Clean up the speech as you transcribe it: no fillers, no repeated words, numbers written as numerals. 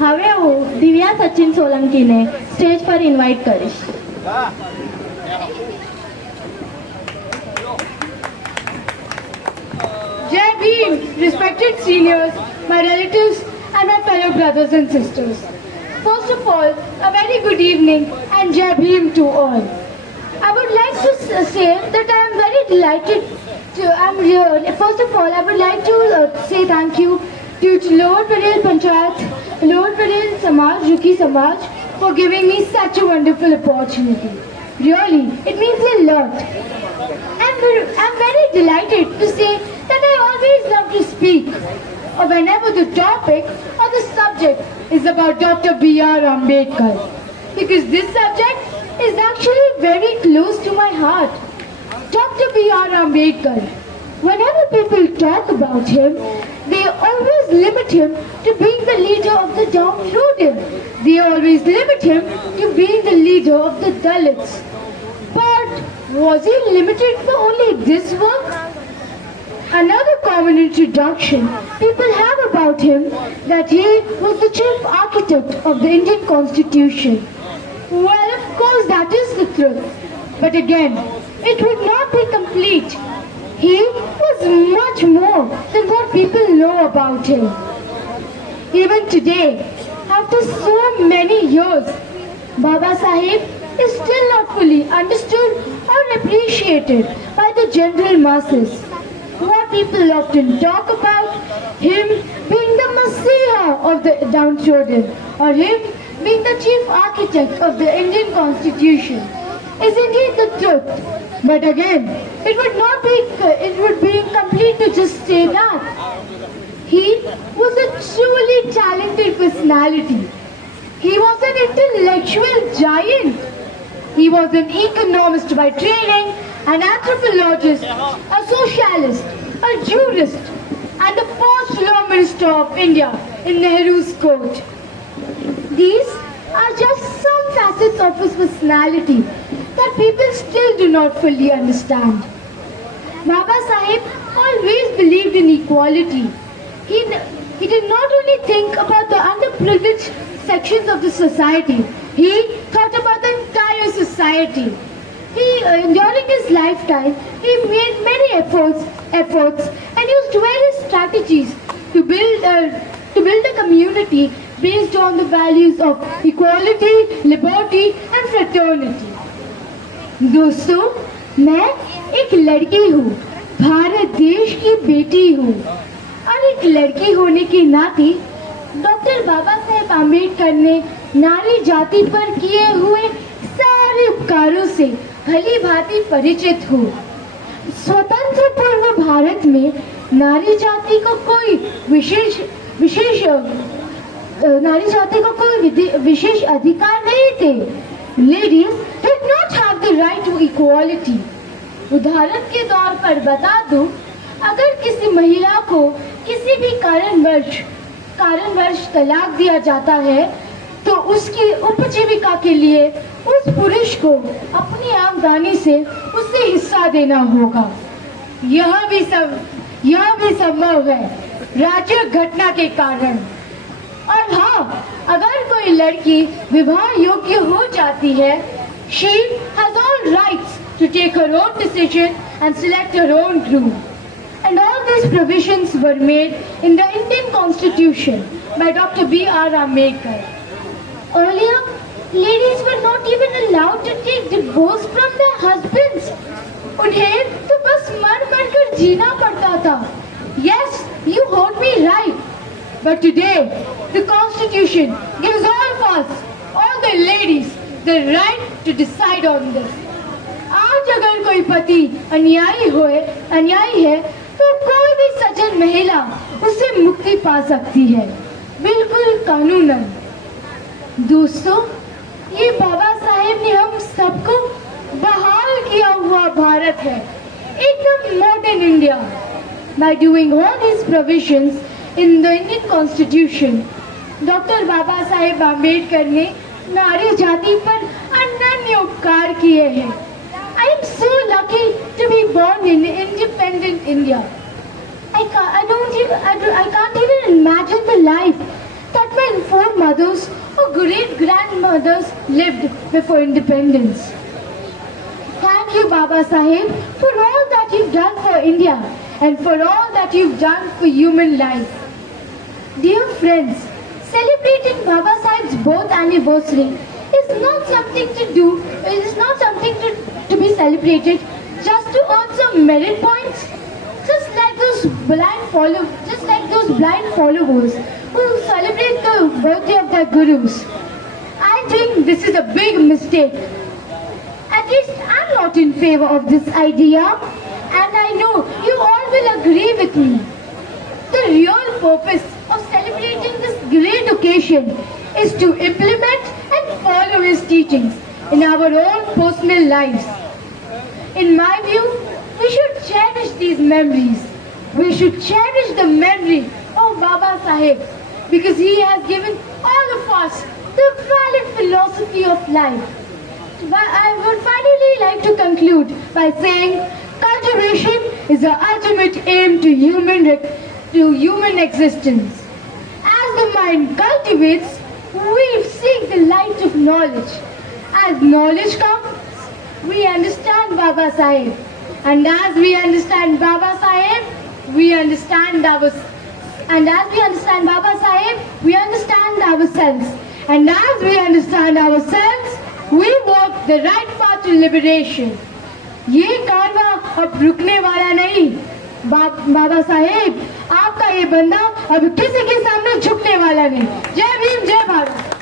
हांवें दिव्या सचिन सोलंकीने स्टेज पर invite करीश. Jai Bhim, respected seniors, my relatives and my fellow brothers and sisters. First of all, a very good evening and Jai Bhim to all. I would like to say that I am very delighted first of all, I would like to say thank you to Lower Parel Panchayat, Lower Parel Samaj, Rukhi Samaj for giving me such a wonderful opportunity. Really, it means a lot. I'm very delighted to say that I always love to speak whenever the topic or the subject is about Dr. B.R. Ambedkar, because this subject is actually very close to my heart. Dr. B.R. Ambedkar, whenever people talk about him, they always limit him to being the leader of the downtrodden. They always limit him to being the leader of the Dalits. But was he limited for only this work? Another common introduction people have about him that he was the chief architect of the Indian Constitution. Well, of course that is the truth. But again, it would not be complete. He was much more than what people know about him. Even today, after so many years, Baba Sahib is still not fully understood or appreciated by the general masses. What people often talk about him being the Messiah of the downtrodden or him being the chief architect of the Indian Constitution is indeed the truth. But again, it would be incomplete to just say that. He was a truly talented personality. He was an intellectual giant. He was an economist by training, an anthropologist, a socialist, a jurist, and the first Law Minister of India in Nehru's court. These are just some facets of his personality that people still do not fully understand. Baba Sahib always believed in equality. He did not only think about the underprivileged sections of the society, he thought about the entire society. During his lifetime, he made many efforts and used various strategies to build a community based on the values of equality, liberty and fraternity. दोस्तों, मैं एक लड़की हूँ, भारत देश की बेटी हूँ और एक लड़की होने के नाते डॉक्टर बाबा साहेब आम्बेडकर ने नारी जाति पर किए हुए सारे उपकारों से भली भांति परिचित हूँ। स्वतंत्र पूर्व भारत में नारी जाति को कोई विशेष अधिकार नहीं थे। Ladies did not have the right to equality. उदाहरण के तौर पर बता दूं, अगर किसी महिला को किसी भी कारणवश तलाक दिया जाता है, तो उसकी उपजीविका के लिए उस पुरुष को अपनी आमदनी से उसे हिस्सा देना होगा। यह भी संभव है राज्य घटना के कारण। और हाँ, अगर कोई लड़की विवाह योग्य हो जाती है, she has all rights to take her own decision and select her own groom. And all these provisions were made in the Indian Constitution by Dr. B.R. Ambedkar. Earlier, ladies were not even allowed to take divorce from their husbands. उन्हें तो बस मर कर जीना पड़ता था. Yes, you heard me right. But today, the Constitution gives all of us, all the ladies, the right to decide on this. आज अगर कोई पति अन्यायी है, तो कोई भी सज्जन महिला उससे मुक्ति पा सकती है, बिल्कुल कानूनन। दोस्तों, ये बाबा साहेब ने हम सबको बहाल किया हुआ भारत है, एकदम modern India. By doing all these provisions in the Indian Constitution, doctor Baba Saheb Ambedkar ने नारी जाति पर अनन्य उपकार किए हैं। I am so lucky to be born in independent India. I can't even imagine the life that my our mothers or great-grandmothers lived before independence. Thank you, Baba Saheb, for all that you've done for India and for all that you've done for human life. Dear friends, celebrating Baba Saheb's birth anniversary is not something to be celebrated just to earn some merit points. Just like those blind followers who celebrate the birthday of their gurus. I think this is a big mistake. At least I'm not in favor of this idea, and I know you all will agree with me. The real purpose of celebrating this great occasion is to implement and follow his teachings in our own personal lives. In my view, we should cherish these memories. We should cherish the memory of Baba Saheb because he has given all of us the valid philosophy of life. I would finally like to conclude by saying cultivation is the ultimate aim to human existence. As the mind cultivates, we seek the light of knowledge. As knowledge comes, we understand Baba Saheb. And as we understand Baba Saheb, we understand Baba Saheb, we understand ourselves. And as we understand ourselves, we walk the right path to liberation. ये कारवां अब रुकने वाला नहीं। बाबा साहेब, आपका ये बंदा अब किसी के सामने झुकने वाला नहीं। जय भीम, जय भारत।